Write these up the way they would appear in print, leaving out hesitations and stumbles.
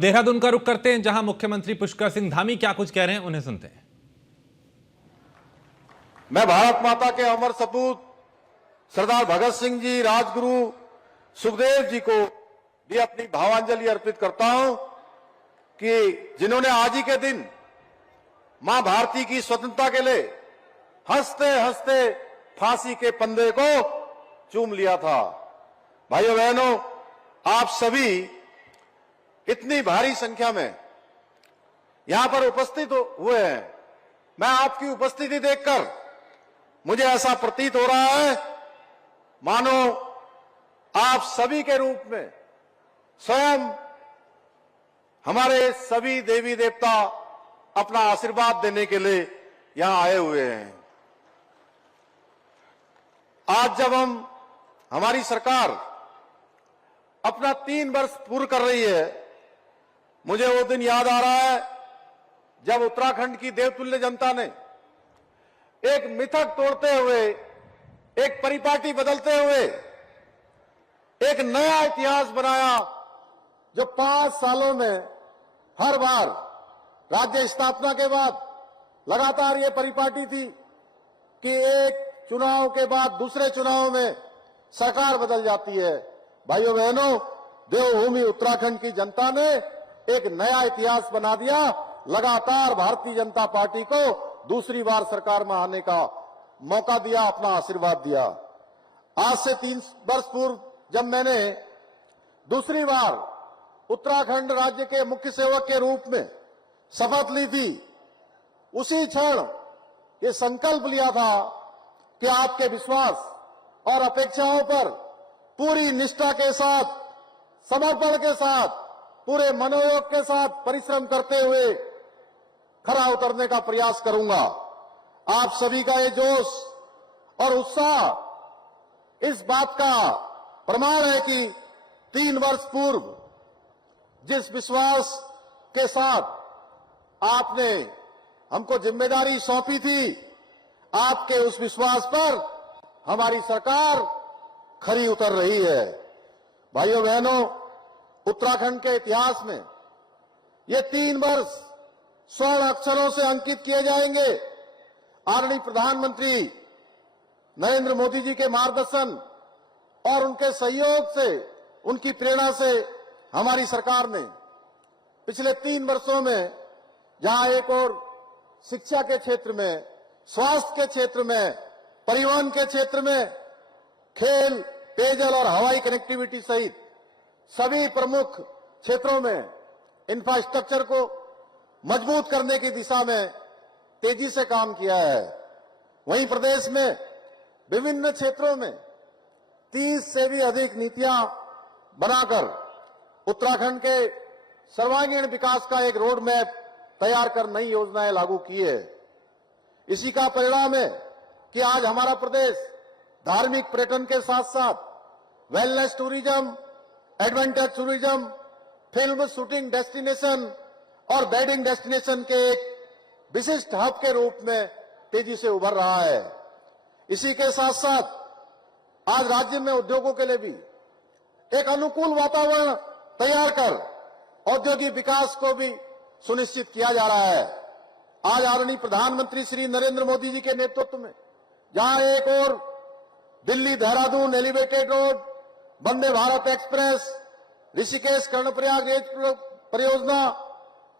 अब देहरादून का रुख करते हैं, जहां मुख्यमंत्री पुष्कर सिंह धामी क्या कुछ कह रहे हैं, उन्हें सुनते हैं। मैं भारत माता के अमर सपूत सरदार भगत सिंह जी, राजगुरु सुखदेव जी को भी अपनी भावांजलि अर्पित करता हूं कि जिन्होंने आज ही के दिन मां भारती की स्वतंत्रता के लिए हंसते हंसते फांसी के फंदे को चूम लिया था। भाइयों बहनों, आप सभी इतनी भारी संख्या में यहां पर उपस्थित हुए हैं। मैं आपकी उपस्थिति देखकर मुझे ऐसा प्रतीत हो रहा है मानो आप सभी के रूप में स्वयं हमारे सभी देवी देवता अपना आशीर्वाद देने के लिए यहां आए हुए हैं। आज जब हमारी सरकार अपना 3 वर्ष पूर्ण कर रही है, मुझे वो दिन याद आ रहा है जब उत्तराखंड की देवतुल्य जनता ने एक मिथक तोड़ते हुए, एक परिपाटी बदलते हुए एक नया इतिहास बनाया, जो 5 सालों में हर बार राज्य स्थापना के बाद लगातार ये परिपाटी थी कि एक चुनाव के बाद दूसरे चुनाव में सरकार बदल जाती है। भाइयों बहनों, देवभूमि उत्तराखंड की जनता ने एक नया इतिहास बना दिया। लगातार भारतीय जनता पार्टी को दूसरी बार सरकार में आने का मौका दिया, अपना आशीर्वाद दिया। आज से 3 वर्ष पूर्व जब मैंने दूसरी बार उत्तराखंड राज्य के मुख्य सेवक के रूप में शपथ ली थी, उसी क्षण ये संकल्प लिया था कि आपके विश्वास और अपेक्षाओं पर पूरी निष्ठा के साथ, समर्पण के साथ, पूरे मनोयोग के साथ परिश्रम करते हुए खरा उतरने का प्रयास करूंगा। आप सभी का ये जोश और उत्साह इस बात का प्रमाण है कि 3 वर्ष पूर्व जिस विश्वास के साथ आपने हमको जिम्मेदारी सौंपी थी, आपके उस विश्वास पर हमारी सरकार खरी उतर रही है। भाइयों बहनों, उत्तराखंड के इतिहास में ये 3 वर्ष स्वर्ण अक्षरों से अंकित किए जाएंगे। आदरणीय प्रधानमंत्री नरेंद्र मोदी जी के मार्गदर्शन और उनके सहयोग से, उनकी प्रेरणा से हमारी सरकार ने पिछले 3 वर्षों में, जहां एक और शिक्षा के क्षेत्र में, स्वास्थ्य के क्षेत्र में, परिवहन के क्षेत्र में, खेल, पेयजल और हवाई कनेक्टिविटी सहित सभी प्रमुख क्षेत्रों में इंफ्रास्ट्रक्चर को मजबूत करने की दिशा में तेजी से काम किया है। वहीं प्रदेश में विभिन्न क्षेत्रों में 30 से भी अधिक नीतियां बनाकर उत्तराखंड के सर्वांगीण विकास का एक रोड मैप तैयार कर नई योजनाएं लागू की है। इसी का परिणाम है कि आज हमारा प्रदेश धार्मिक पर्यटन के साथ साथ wellness tourism, adventure tourism, film shooting destination और वेडिंग डेस्टिनेशन के एक विशिष्ट हब के रूप में तेजी से उभर रहा है। इसी के साथ साथ आज राज्य में उद्योगों के लिए भी एक अनुकूल वातावरण तैयार कर औद्योगिक विकास को भी सुनिश्चित किया जा रहा है। आज आदरणीय प्रधानमंत्री श्री नरेंद्र मोदी जी के नेतृत्व में जहां एक और Delhi Dehradun elevated road, Vande Bharat express, Rishikesh Karnaprayag rail परियोजना,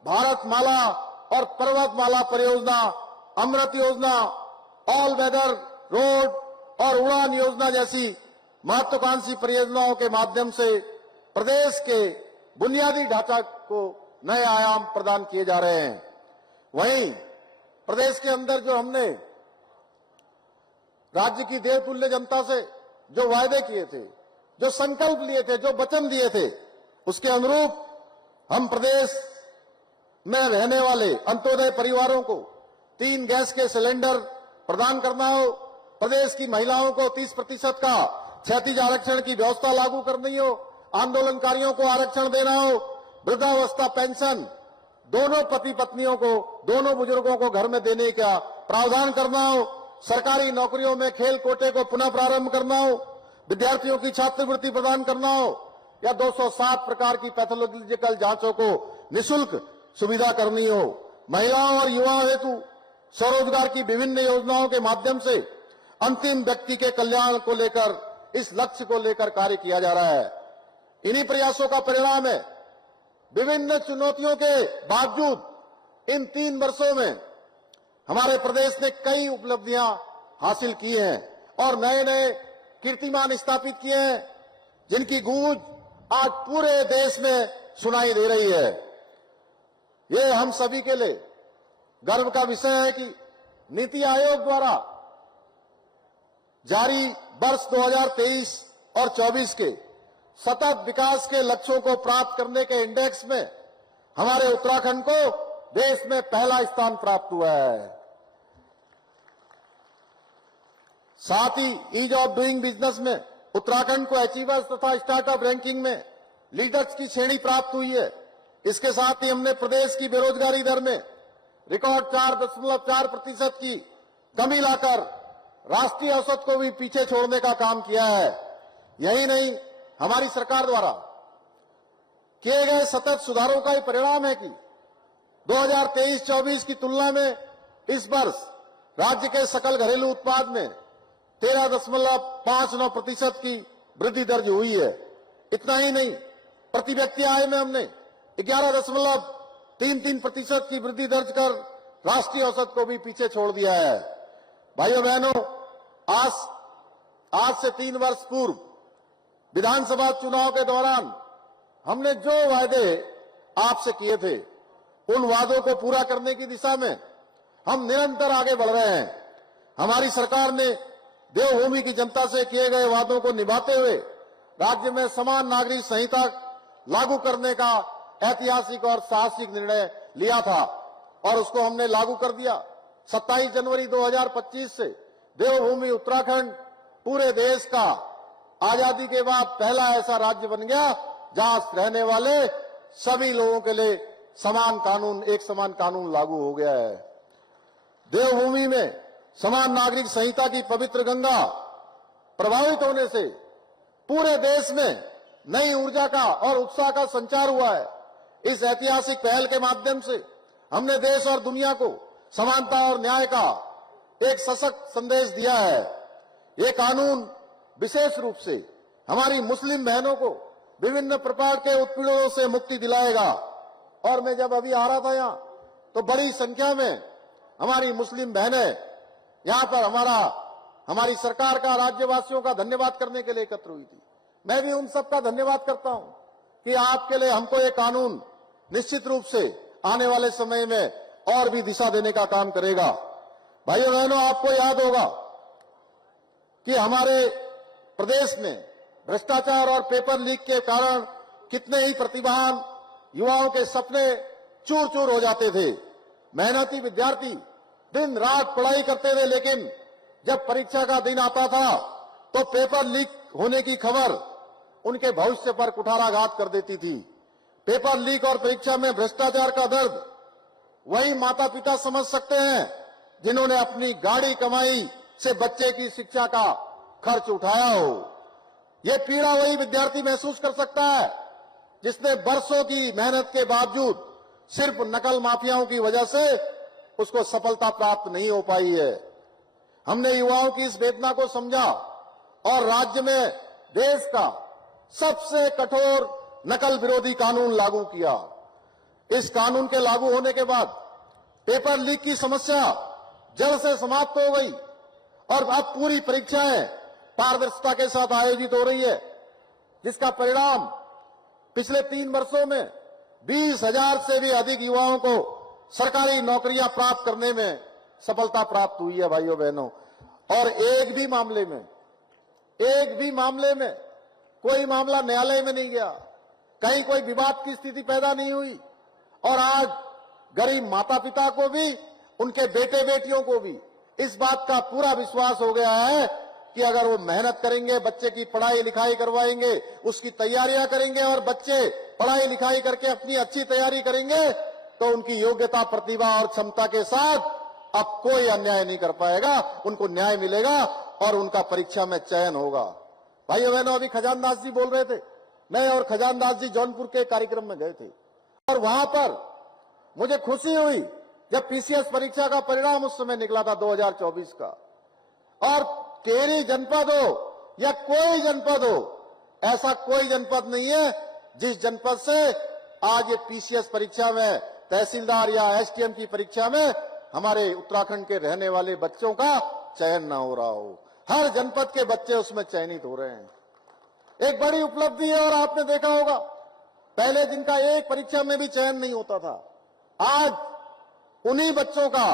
भारत माला और पर्वतमाला परियोजना, अमृत योजना, ऑल वेदर रोड और उड़ान योजना जैसी महत्वाकांक्षी परियोजनाओं के माध्यम से प्रदेश के बुनियादी ढांचा को नए आयाम प्रदान किए जा रहे हैं। वहीं प्रदेश के अंदर जो हमने राज्य की देवतुल्य जनता से जो वायदे किए थे, जो संकल्प लिए थे, जो वचन दिए थे, उसके अनुरूप हम प्रदेश में रहने वाले अंत्योदय परिवारों को 3 गैस के सिलेंडर प्रदान करना हो, प्रदेश की महिलाओं को 30% का क्षैतिज आरक्षण की व्यवस्था लागू करनी हो, आंदोलनकारियों को आरक्षण देना हो, वृद्धावस्था पेंशन दोनों पति पत्नियों को, दोनों बुजुर्गों को घर में देने का प्रावधान करना हो, सरकारी नौकरियों में खेल कोटे को पुनः प्रारंभ करना हो, विद्यार्थियों की छात्रवृत्ति प्रदान करना हो, या 207 प्रकार की पैथोलॉजिकल जांचों को निशुल्क सुविधा करनी हो, महिलाओं और युवाओं हेतु स्वरोजगार की विभिन्न योजनाओं के माध्यम से अंतिम व्यक्ति के कल्याण को लेकर इस लक्ष्य को लेकर कार्य किया जा रहा है। इन्हीं प्रयासों का परिणाम है विभिन्न चुनौतियों के बावजूद इन 3 वर्षों में हमारे प्रदेश ने कई उपलब्धियां हासिल की हैं और नए नए कीर्तिमान स्थापित किए हैं, जिनकी गूंज आज पूरे देश में सुनाई दे रही है। ये हम सभी के लिए गर्व का विषय है कि नीति आयोग द्वारा जारी वर्ष 2023 और 24 के सतत विकास के लक्ष्यों को प्राप्त करने के इंडेक्स में हमारे उत्तराखंड को देश में पहला स्थान प्राप्त हुआ है। साथ ही ईज ऑफ डूइंग बिजनेस में उत्तराखंड को अचीवर्स तथा स्टार्टअप रैंकिंग में लीडर्स की श्रेणी प्राप्त हुई है। इसके साथ ही हमने प्रदेश की बेरोजगारी दर में रिकॉर्ड 4.4% की कमी लाकर राष्ट्रीय औसत को भी पीछे छोड़ने का काम किया है। यही नहीं, हमारी सरकार द्वारा किए गए सतत सुधारों का ही परिणाम है कि 2023-24 की तुलना में इस वर्ष राज्य के सकल घरेलू उत्पाद में 13.59% की वृद्धि दर्ज हुई है। इतना ही नहीं, प्रति व्यक्ति आय में हमने 11.33% की वृद्धि दर्ज कर राष्ट्रीय औसत को भी पीछे छोड़ दिया है। भाइयों बहनों, आज से 3 वर्ष पूर्व विधानसभा चुनाव के दौरान हमने जो वायदे आपसे किए थे, उन वादों को पूरा करने की दिशा में हम निरंतर आगे बढ़ रहे हैं। हमारी सरकार ने देवभूमि की जनता से किए गए वादों को निभाते हुए राज्य में समान नागरिक संहिता लागू करने का ऐतिहासिक और साहसिक निर्णय लिया था और उसको हमने लागू कर दिया। 27 जनवरी 2025 से देवभूमि उत्तराखंड पूरे देश का आजादी के बाद पहला ऐसा राज्य बन गया जहां रहने वाले सभी लोगों के लिए एक समान कानून लागू हो गया है। देवभूमि में समान नागरिक संहिता की पवित्र गंगा प्रभावित होने से पूरे देश में नई ऊर्जा का और उत्साह का संचार हुआ है। इस ऐतिहासिक पहल के माध्यम से हमने देश और दुनिया को समानता और न्याय का एक सशक्त संदेश दिया है। ये कानून विशेष रूप से हमारी मुस्लिम बहनों को विभिन्न प्रकार के उत्पीड़नों से मुक्ति दिलाएगा। और मैं जब अभी आ रहा था यहाँ, तो बड़ी संख्या में हमारी मुस्लिम बहनें यहाँ पर हमारी सरकार का, राज्यवासियों का धन्यवाद करने के लिए एकत्र हुई थी। मैं भी उन सबका धन्यवाद करता हूं कि आपके लिए हमको ये कानून निश्चित रूप से आने वाले समय में और भी दिशा देने का काम करेगा। भाइयों बहनों, आपको याद होगा कि हमारे प्रदेश में भ्रष्टाचार और पेपर लीक के कारण कितने ही प्रतिभावान युवाओं के सपने चूर चूर हो जाते थे। मेहनती विद्यार्थी दिन रात पढ़ाई करते थे, लेकिन जब परीक्षा का दिन आता था तो पेपर लीक होने की खबर उनके भविष्य पर कुठाराघात कर देती थी। पेपर लीक और परीक्षा में भ्रष्टाचार का दर्द वही माता पिता समझ सकते हैं जिन्होंने अपनी गाड़ी कमाई से बच्चे की शिक्षा का खर्च उठाया हो। यह पीड़ा वही विद्यार्थी महसूस कर सकता है जिसने बरसों की मेहनत के बावजूद सिर्फ नकल माफियाओं की वजह से उसको सफलता प्राप्त नहीं हो पाई है। हमने युवाओं की इस वेदना को समझा और राज्य में देश का सबसे कठोर नकल विरोधी कानून लागू किया। इस कानून के लागू होने के बाद पेपर लीक की समस्या जड़ से समाप्त हो गई और अब पूरी परीक्षाएं पारदर्शिता के साथ आयोजित हो रही है, जिसका परिणाम पिछले 3 वर्षों में 20,000 से भी अधिक युवाओं को सरकारी नौकरियां प्राप्त करने में सफलता प्राप्त हुई है। भाइयों बहनों, और एक भी मामले में कोई मामला न्यायालय में नहीं गया, कहीं कोई विवाद की स्थिति पैदा नहीं हुई और आज गरीब माता पिता को भी, उनके बेटे बेटियों को भी इस बात का पूरा विश्वास हो गया है कि अगर वो मेहनत करेंगे, बच्चे की पढ़ाई लिखाई करवाएंगे, उसकी तैयारियां करेंगे और बच्चे पढ़ाई लिखाई करके अपनी अच्छी तैयारी करेंगे तो उनकी योग्यता, प्रतिभा और क्षमता के साथ अब कोई अन्याय नहीं कर पाएगा, उनको न्याय मिलेगा और उनका परीक्षा में चयन होगा। भाइयों बहनों, अभी खजानदास जी बोल रहे थे मैं और खजानदास जी जौनपुर के कार्यक्रम में गए थे और वहां पर मुझे खुशी हुई जब पीसीएस परीक्षा का परिणाम उस समय निकला था 2024 का। और केरी जनपद हो या कोई जनपद हो, ऐसा कोई जनपद नहीं है जिस जनपद से आज ये पीसीएस परीक्षा में, तहसीलदार या एसटीएम की परीक्षा में हमारे उत्तराखंड के रहने वाले बच्चों का चयन ना हो रहा हो। हर जनपद के बच्चे उसमें चयनित हो रहे हैं। एक बड़ी उपलब्धि है। और आपने देखा होगा पहले जिनका एक परीक्षा में भी चयन नहीं होता था, आज उन्हीं बच्चों का,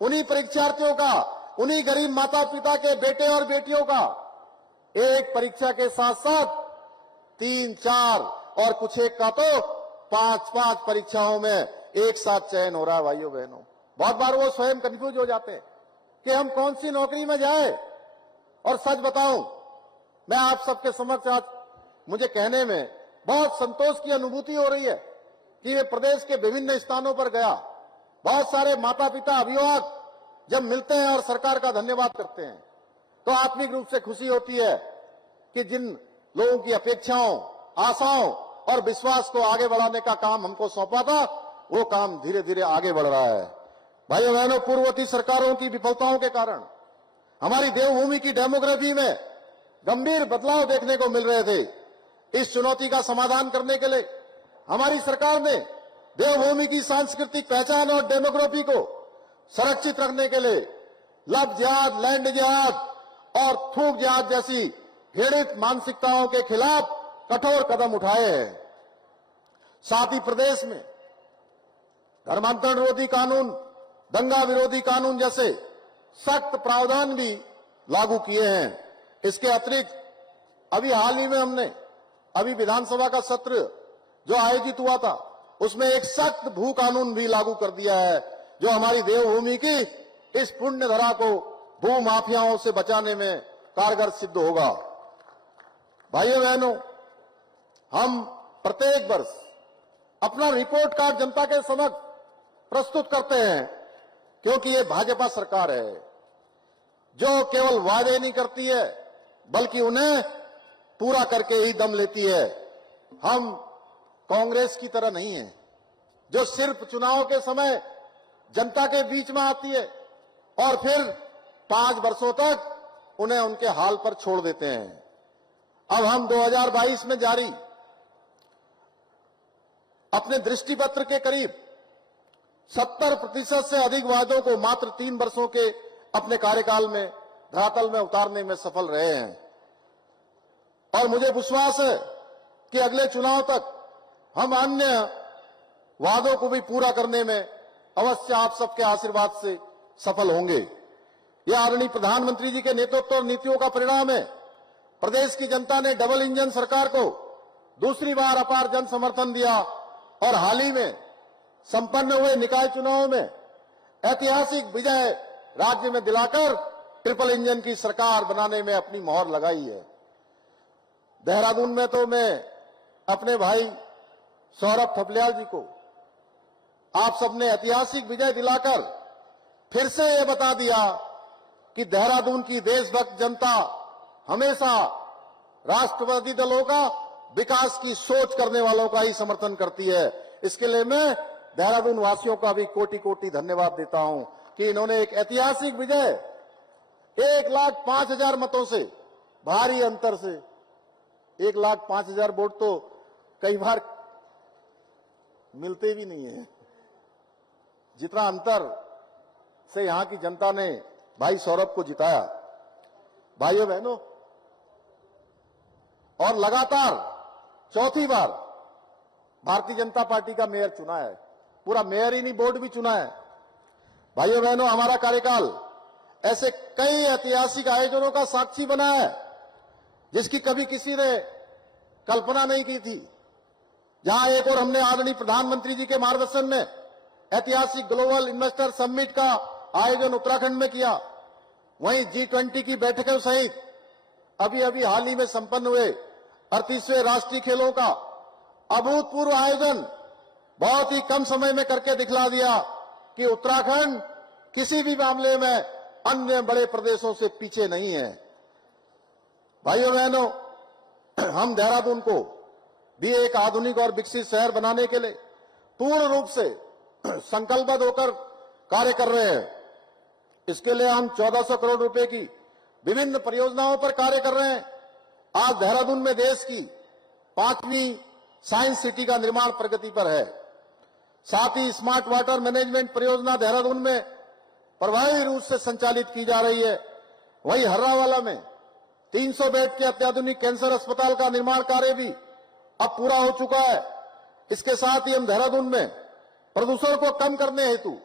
उन्हीं परीक्षार्थियों का, उन्हीं गरीब माता पिता के बेटे और बेटियों का एक परीक्षा के साथ साथ 3, 4 और कुछ एक का तो 5 परीक्षाओं में एक साथ चयन हो रहा है। भाइयों बहनों, बहुत बार वो स्वयं कंफ्यूज हो जाते हैं कि हम कौन सी नौकरी में जाए। और सच बताऊं, मैं आप सबके समक्ष आज मुझे कहने में बहुत संतोष की अनुभूति हो रही है कि मैं प्रदेश के विभिन्न स्थानों पर गया, बहुत सारे माता पिता अभिभावक जब मिलते हैं और सरकार का धन्यवाद करते हैं तो आत्मिक रूप से खुशी होती है कि जिन लोगों की अपेक्षाओं, आशाओं और विश्वास को आगे बढ़ाने का काम हमको सौंपा था, वो काम धीरे धीरे आगे बढ़ रहा है। भाइयों बहनों, पूर्ववर्ती सरकारों की विफलताओं के कारण हमारी देवभूमि की डेमोग्राफी में गंभीर बदलाव देखने को मिल रहे थे। इस चुनौती का समाधान करने के लिए हमारी सरकार ने देवभूमि की सांस्कृतिक पहचान और डेमोग्राफी को संरक्षित रखने के लिए लब जिहाद, लैंड जिहाद और थूक जिहाद जैसी घृणित मानसिकताओं के खिलाफ कठोर कदम उठाए हैं। साथ ही प्रदेश में धर्मांतरण विरोधी कानून, दंगा विरोधी कानून जैसे सख्त प्रावधान भी लागू किए हैं। इसके अतिरिक्त अभी हाल ही में हमने विधानसभा का सत्र जो आयोजित हुआ था उसमें एक सख्त भू कानून भी लागू कर दिया है जो हमारी देवभूमि की इस पुण्य धरा को भू माफियाओं से बचाने में कारगर सिद्ध होगा। भाइयों बहनों, हम प्रत्येक वर्ष अपना रिपोर्ट कार्ड जनता के समक्ष प्रस्तुत करते हैं क्योंकि ये भाजपा सरकार है जो केवल वादे नहीं करती है बल्कि उन्हें पूरा करके ही दम लेती है। हम कांग्रेस की तरह नहीं है जो सिर्फ चुनाव के समय जनता के बीच में आती है और फिर 5 वर्षों तक उन्हें उनके हाल पर छोड़ देते हैं। अब हम 2022 में जारी अपने दृष्टिपत्र के करीब 70% से अधिक वादों को मात्र 3 वर्षों के अपने कार्यकाल में धरातल में उतारने में सफल रहे हैं। और मुझे विश्वास है कि अगले चुनाव तक हम अन्य वादों को भी पूरा करने में अवश्य आप सबके आशीर्वाद से सफल होंगे। यह आदरणीय प्रधानमंत्री जी के नेतृत्व और नीतियों का परिणाम है। प्रदेश की जनता ने डबल इंजन सरकार को दूसरी बार अपार जन समर्थन दिया और हाल ही में संपन्न हुए निकाय चुनावों में ऐतिहासिक विजय राज्य में दिलाकर ट्रिपल इंजन की सरकार बनाने में अपनी मोहर लगाई है। देहरादून में तो मैं अपने भाई सौरभ थपलियाल जी को आप सबने ऐतिहासिक विजय दिलाकर फिर से यह बता दिया कि देहरादून की देशभक्त जनता हमेशा राष्ट्रवादी दलों का, विकास की सोच करने वालों का ही समर्थन करती है। इसके लिए मैं देहरादून वासियों का भी कोटि कोटि धन्यवाद देता हूं कि इन्होंने एक ऐतिहासिक विजय 1,05,000 मतों से, भारी अंतर से, 1,05,000 वोट तो कई बार मिलते भी नहीं है, जितना अंतर से यहां की जनता ने भाई सौरभ को जिताया। भाइयों बहनों, और लगातार चौथी बार भारतीय जनता पार्टी का मेयर चुना है। पूरा मेयर ही नहीं, बोर्ड भी चुना है। भाइयों बहनों, हमारा कार्यकाल ऐसे कई ऐतिहासिक आयोजनों का साक्षी बना है जिसकी कभी किसी ने कल्पना नहीं की थी। जहां एक और हमने आदरणीय प्रधानमंत्री जी के मार्गदर्शन में ऐतिहासिक ग्लोबल इन्वेस्टर समिट का आयोजन उत्तराखंड में किया, वहीं G20 की बैठकों सहित अभी हाल ही में संपन्न हुए 38वें राष्ट्रीय खेलों का अभूतपूर्व आयोजन बहुत ही कम समय में करके दिखला दिया कि उत्तराखंड किसी भी मामले में अन्य बड़े प्रदेशों से पीछे नहीं है। भाइयों बहनों, हम देहरादून को भी एक आधुनिक और विकसित शहर बनाने के लिए पूर्ण रूप से संकल्पबद्ध होकर कार्य कर रहे हैं। इसके लिए हम 1400 करोड़ रुपए की विभिन्न परियोजनाओं पर कार्य कर रहे हैं। आज देहरादून में देश की 5वीं साइंस सिटी का निर्माण प्रगति पर है। साथ ही स्मार्ट वाटर मैनेजमेंट परियोजना देहरादून में प्रभावी रूप से संचालित की जा रही है। वहीं हर्रावाला में 300 बेड के अत्याधुनिक कैंसर अस्पताल का निर्माण कार्य भी अब पूरा हो चुका है। इसके साथ ही हम देहरादून में प्रदूषण को कम करने हेतु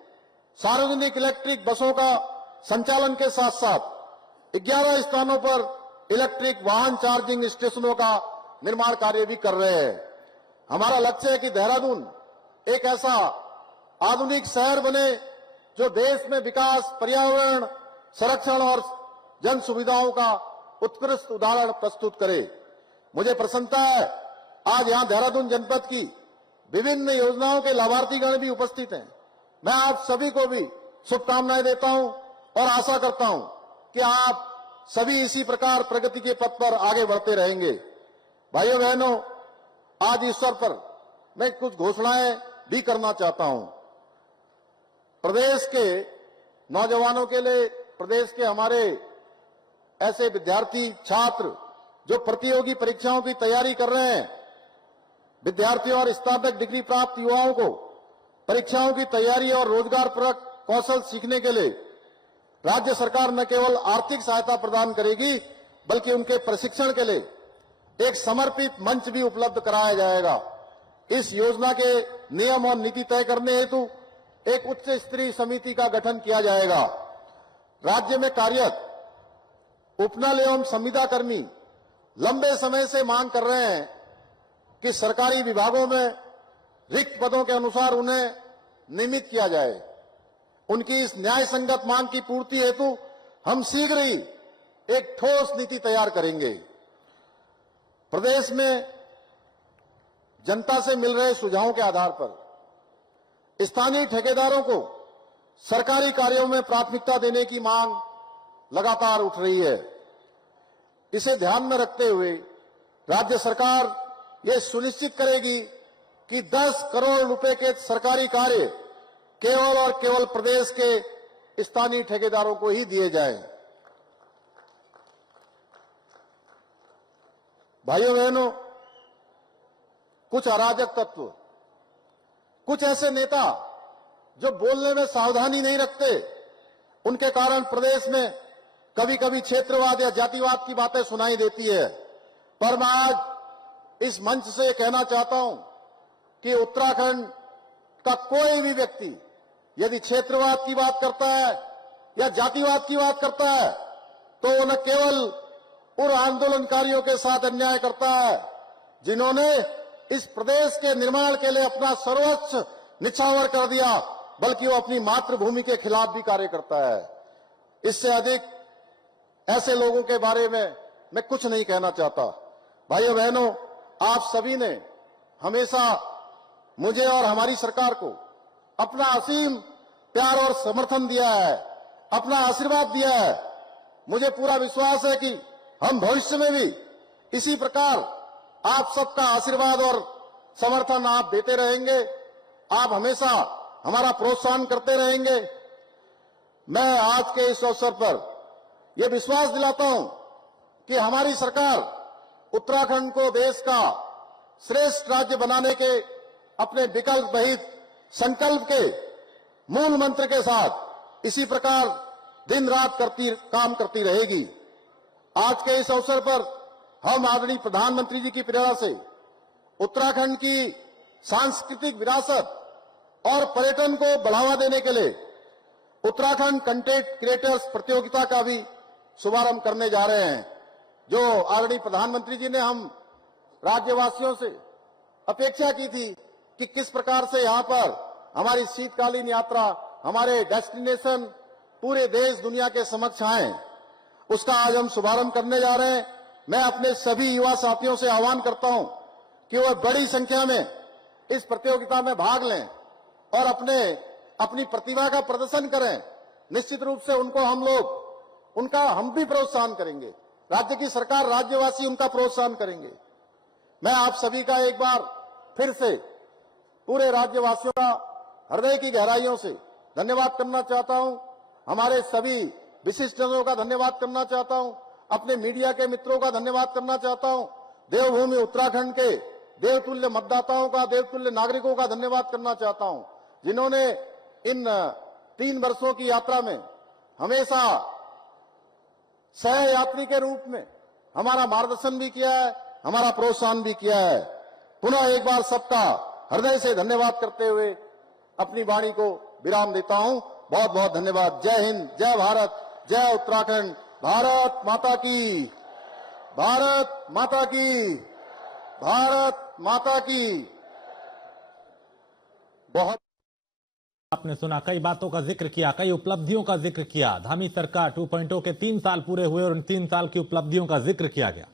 सार्वजनिक इलेक्ट्रिक बसों का संचालन के साथ साथ 11 स्थानों पर इलेक्ट्रिक वाहन चार्जिंग स्टेशनों का निर्माण कार्य भी कर रहे हैं। हमारा लक्ष्य है कि देहरादून एक ऐसा आधुनिक शहर बने जो देश में विकास, पर्यावरण संरक्षण और जन सुविधाओं का उत्कृष्ट उदाहरण प्रस्तुत करे। मुझे प्रसन्नता है आज यहां देहरादून जनपद की विभिन्न योजनाओं के लाभार्थीगण भी उपस्थित हैं। मैं आप सभी को भी शुभकामनाएं देता हूं और आशा करता हूं कि आप सभी इसी प्रकार प्रगति के पथ पर आगे बढ़ते रहेंगे। भाइयों बहनों, आज इस अवसर पर मैं कुछ घोषणाएं भी करना चाहता हूं। प्रदेश के नौजवानों के लिए, प्रदेश के हमारे ऐसे विद्यार्थी छात्र जो प्रतियोगी परीक्षाओं की तैयारी कर रहे हैं, विद्यार्थियों और स्नातक डिग्री प्राप्त युवाओं को परीक्षाओं की तैयारी और रोजगारपरक कौशल सीखने के लिए राज्य सरकार न केवल आर्थिक सहायता प्रदान करेगी बल्कि उनके प्रशिक्षण के लिए एक समर्पित मंच भी उपलब्ध कराया जाएगा। इस योजना के नियम और नीति तय करने हेतु एक उच्च स्तरीय समिति का गठन किया जाएगा। राज्य में कार्यरत उपनल एवं संविदा कर्मी लंबे समय से मांग कर रहे हैं कि सरकारी विभागों में रिक्त पदों के अनुसार उन्हें नियमित किया जाए। उनकी इस न्याय संगत मांग की पूर्ति हेतु हम शीघ्र ही एक ठोस नीति तैयार करेंगे। प्रदेश में जनता से मिल रहे सुझावों के आधार पर स्थानीय ठेकेदारों को सरकारी कार्यों में प्राथमिकता देने की मांग लगातार उठ रही है। इसे ध्यान में रखते हुए राज्य सरकार ये सुनिश्चित करेगी कि 10 करोड़ रुपए के सरकारी कार्य केवल और केवल प्रदेश के स्थानीय ठेकेदारों को ही दिए जाएं। भाइयों बहनों, कुछ अराजक तत्व, कुछ ऐसे नेता जो बोलने में सावधानी नहीं रखते, उनके कारण प्रदेश में कभी कभी क्षेत्रवाद या जातिवाद की बातें सुनाई देती है। पर मैं आज इस मंच से कहना चाहता हूं कि उत्तराखंड का कोई भी व्यक्ति यदि क्षेत्रवाद की बात करता है या जातिवाद की बात करता है तो वो न केवल उन आंदोलनकारियों के साथ अन्याय करता है जिन्होंने इस प्रदेश के निर्माण के लिए अपना सर्वोच्च निछावर कर दिया, बल्कि वो अपनी मातृभूमि के खिलाफ भी कार्य करता है। इससे अधिक ऐसे लोगों के बारे में मैं कुछ नहीं कहना चाहता। भाइयों बहनों, आप सभी ने हमेशा मुझे और हमारी सरकार को अपना असीम प्यार और समर्थन दिया है, अपना आशीर्वाद दिया है। मुझे पूरा विश्वास है कि हम भविष्य में भी इसी प्रकार आप सबका आशीर्वाद और समर्थन आप देते रहेंगे। आप हमेशा हमारा प्रोत्साहन करते रहेंगे। मैं आज के इस अवसर पर यह विश्वास दिलाता हूं कि हमारी सरकार उत्तराखंड को देश का श्रेष्ठ राज्य बनाने के अपने विकल्प रहित संकल्प के मूल मंत्र के साथ इसी प्रकार दिन रात काम करती रहेगी। आज के इस अवसर पर हम आदरणीय प्रधानमंत्री जी की प्रेरणा से उत्तराखंड की सांस्कृतिक विरासत और पर्यटन को बढ़ावा देने के लिए उत्तराखंड कंटेंट क्रिएटर्स प्रतियोगिता का भी शुभारंभ करने जा रहे हैं, जो आदरणीय प्रधानमंत्री जी ने हम राज्यवासियों से अपेक्षा की थी कि किस प्रकार से यहां पर हमारी शीतकालीन यात्रा, हमारे डेस्टिनेशन पूरे देश दुनिया के समक्ष आए, उसका आज हम शुभारंभ करने जा रहे हैं। मैं अपने सभी युवा साथियों से आह्वान करता हूं कि वह बड़ी संख्या में इस प्रतियोगिता में भाग लें और अपनी प्रतिभा का प्रदर्शन करें। निश्चित रूप से हम भी प्रोत्साहन करेंगे, राज्य की सरकार, राज्यवासी उनका प्रोत्साहन करेंगे। मैं आप सभी का एक बार फिर से पूरे राज्यवासियों का हृदय की गहराइयों से धन्यवाद करना चाहता हूं। हमारे सभी विशिष्टजनों का धन्यवाद करना चाहता हूं। अपने मीडिया के मित्रों का धन्यवाद करना चाहता हूं। देवभूमि उत्तराखंड के देवतुल्य मतदाताओं का, देवतुल्य नागरिकों का धन्यवाद करना चाहता हूं, जिन्होंने इन 3 वर्षों की यात्रा में हमेशा सह यात्री के रूप में हमारा मार्गदर्शन भी किया है, हमारा प्रोत्साहन भी किया है। पुनः एक बार सबका हृदय से धन्यवाद करते हुए अपनी वाणी को विराम देता हूं। बहुत बहुत धन्यवाद। जय हिंद, जय भारत, जय उत्तराखंड। भारत माता की, भारत माता की, भारत माता की। बहुत आपने सुना, कई बातों का जिक्र किया, कई उपलब्धियों का जिक्र किया। धामी सरकार 2.0 के 3 साल पूरे हुए और उन 3 साल की उपलब्धियों का जिक्र किया गया।